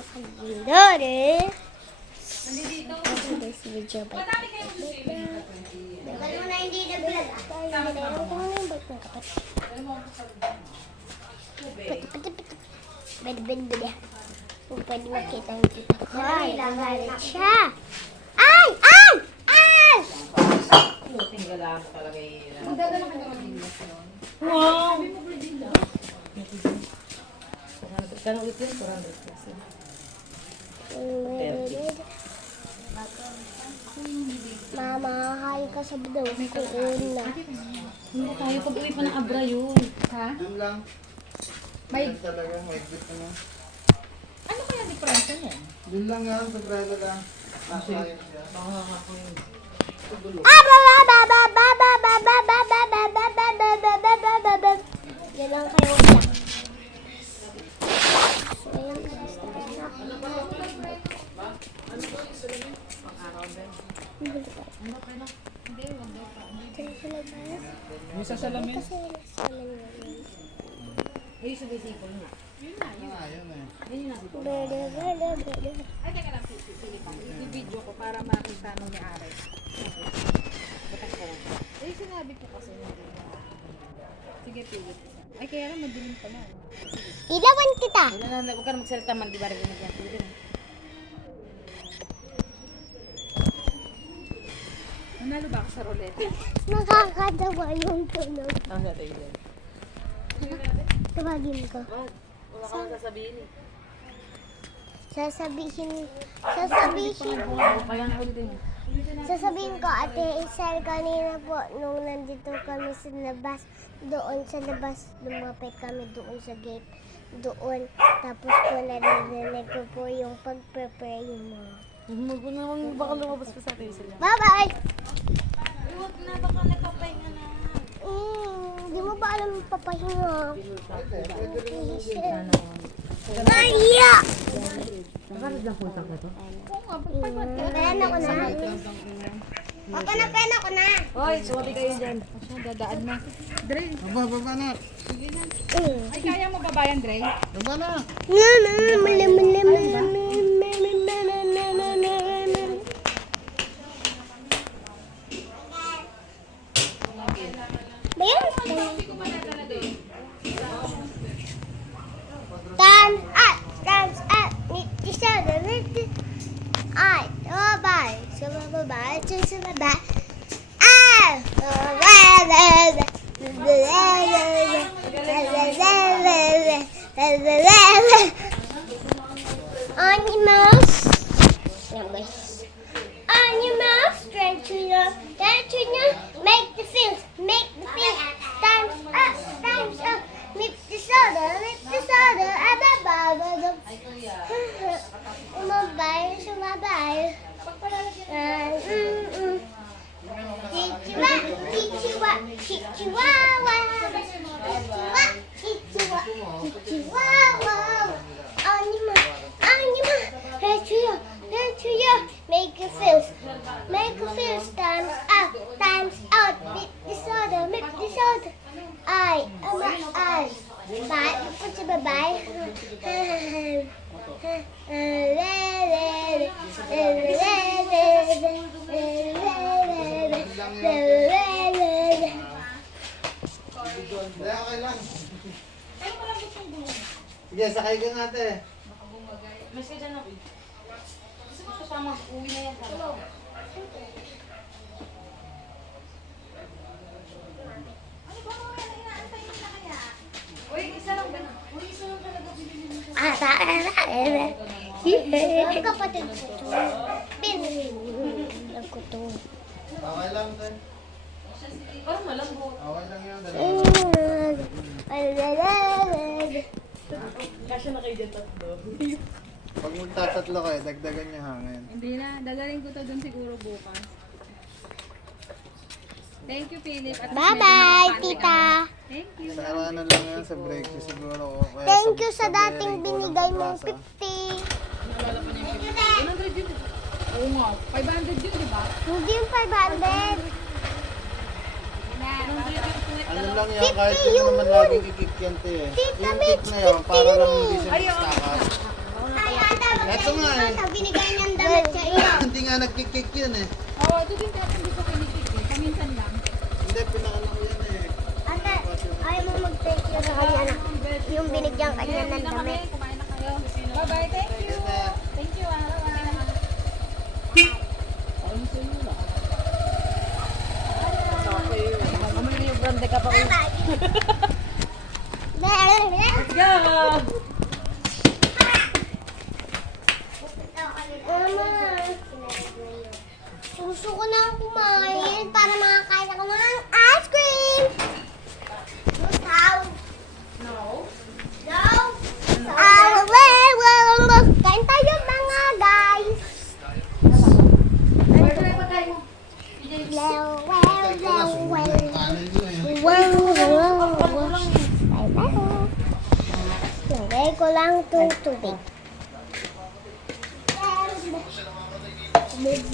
mga kalindore. Kasi this video ba? Ba't mo na hindi nag-vlog? Bada. Kung pwede makita yung tita ko. Ay, nagalit siya. Ay! Ay! Ay! Tinggalan talaga yun. Wow! Kano ulit yun? 400 pesos. Mama, hay ka sa daw ko una. Hindi tayo pag-uwi pa ng Abra yun. Ha? Doon lang. May, Doon talaga, may good na. ano kaya diferensya niya? Doon lang nga, sa brada lang. Nasa ayun siya. Yan lang kayo wala. So, ayan, May sasalamin? Ay, sa bisikol na. Ah, yun eh. Ay, teka lang, Pilipan. I-video ko para makita nung may-ari. Batang ko lang. Eh, sinabi ko kasi hindi na. Sige, pilit. Ay, kaya lang madilim pa na. ilawan kita. Wala na, huwag ka na magsalita man, di ba rin yan? Pwede na. Nanalo ba ako sa roulette? Nakakatawa yung tunog. Ang natin yun. Tawagin ko. Wala ka nang sasabihin eh. Sasabihin ko, Ate Isel, kanina po, nung nandito kami sa labas, doon sa labas, lumapit kami doon sa gate, doon. Tapos po, narinig ko po yung pag-prepare mo. Huwag mo naman baka lumabas pa sa atin sila. Bye-bye! Huwag na, baka nagpapahinga na. Di mo ba alam yung papahinga? Maya! Nakalit lang punta ko to. Pena ko na. Pena ko na. Hoy, suwabi kayo dyan. Siya, dadaan na. Dre, Baba na. ay kaya mo babayan, Dre? Baba na. Time's up. Meet each other. Ay, bye. Bye. Animals. Animals. Strength to your. Make the fields. Time's up. Meet the soda. Sumabay. Chihuahua. Animal. Head to you. Make a fields. Time's up. Meet the soda. I. Bye. Put your bye. Hindi, okay lang. Sige, sakay ka nga ate. Mas ka dyan ako. Gusto mo kasama, uwi na yan. Uy, isa lang talaga bilhin mo. Kapatid ko to. Pinag ko to. Okay lang ate. Parang malambot. Okay lang yun. Kasya na kayo dyan tatlo. Pag magtatatlo kayo, dagdagan niyo hangin. Hindi na, dagaling ko to dun siguro bukas. Thank you, Philip. At Bye-bye, tita. Thank you. Sa ano lang yan, sa break siguro. O kaya Thank you sa sa dating bearing binigay ng mong plaza. 50. 100 yun. Oo nga, 500 yun, di ba? Hindi yung 500. Ano lang yan, kahit 50 hindi yun. naman laging i-kick yan te. Tita Yung Mitch, kick na yan, 50 para lang yun hindi eh. siya stakas. Ay, Ito nga eh. Sa binigay niyang damit sa iyo. Hindi nga nagkikik yun eh. Oo, ito din dati hindi ko kinikik eh. Paminsan lang. Hindi, pinakala ko yan eh. Ate, ayaw mo mag-picture sa kanya na yung binigyan kanya ng damit. Kumain na kayo. Bye-bye, thank you. Thank you, bye-bye. Mamaya yung brande ka pa. Let's go! Gusto ko na kumain para makakain ako ng ice cream. No. No? Kain tayo mga guys. Lagay ko lang itong tubig. Big